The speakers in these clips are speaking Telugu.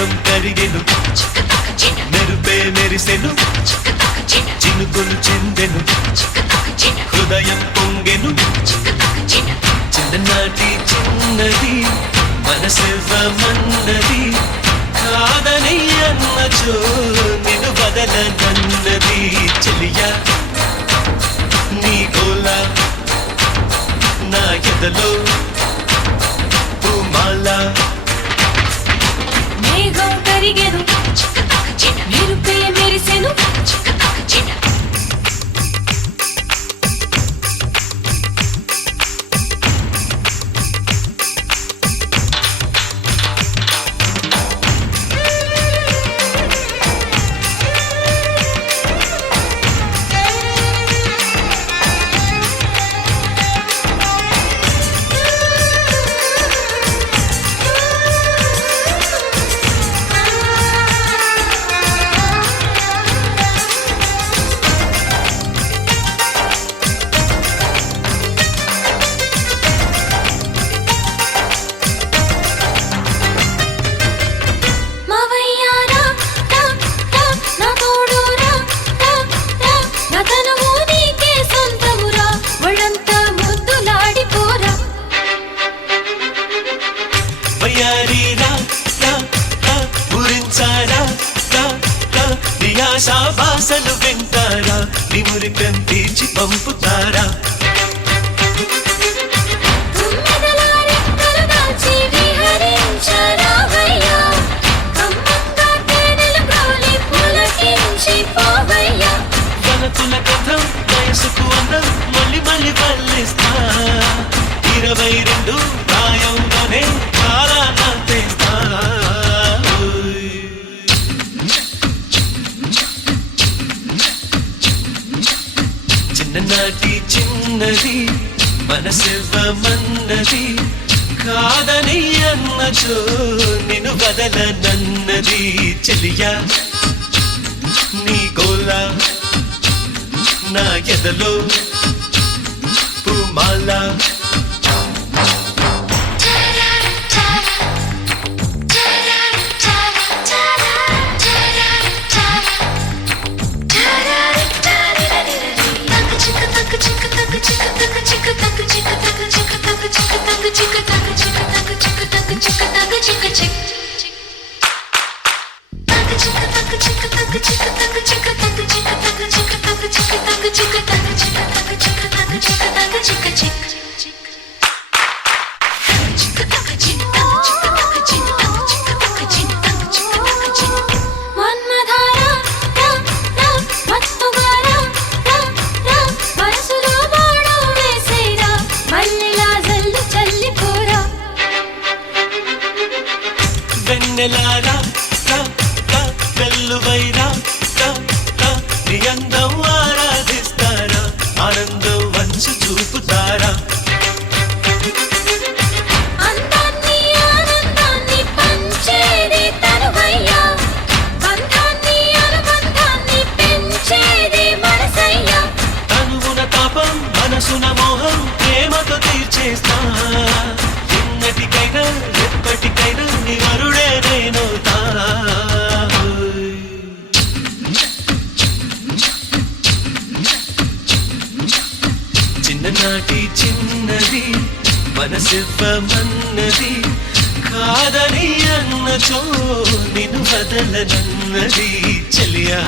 మేఘం కరిగెను మెరుపే మెరిసెను చినుకులు చెందెను హృదయం పొంగెను చిన్ననాటి చిన్నది మనసివ్వమన్నది కాదని అన్నచో నిన్ను బదలనన్నది చెలియా నీ గోలా నా ఎదలో పూమాల మేఘం కరిగెను మెరుపే మెరిసెను భాషలు వింటారా నిమురికం తీర్చి పంపుతారా వలతుల కథం వయసుకు అందం మళ్ళీ మళ్ళీ పల్లిస్తా 22 ప్రాయంలోనే చాలా అంతేస్తా చిన్ననాటి చిన్నది మనసివ్వమన్నది కాదని అన్నచో నిన్ను బదలనన్నది చెలియా నీ గోలా నా ఎదలో పూమాల వెన్నెలారా వెల్లువైరా నీ అందం ఆరాధిస్తారా ఆనందం వంచు చూపుతారా తనువున తాపం మనసున మోహం ప్రేమతో తీర్చేస్తా ఎన్నటికైనా ఎప్పటికైనా నీ వరుడే నేనవుతా చిన్ననాటి చిన్నది మనసివ్వమన్నది కాదని అన్నచో నిన్ను బదలనన్నది చెలియా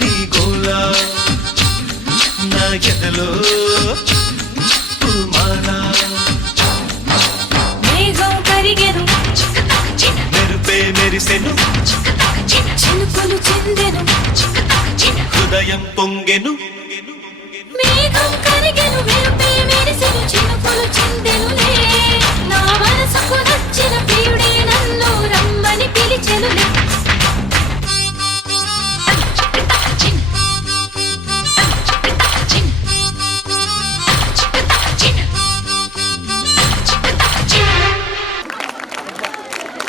నీ గోలా నా ఎదలో పూమాలా మెరుపే మెరిసెను చినుకులు చెందెను హృదయం పొంగెను మేఘం కరిగెను మెరుపే మెరిసెను చినుకులు చెందెను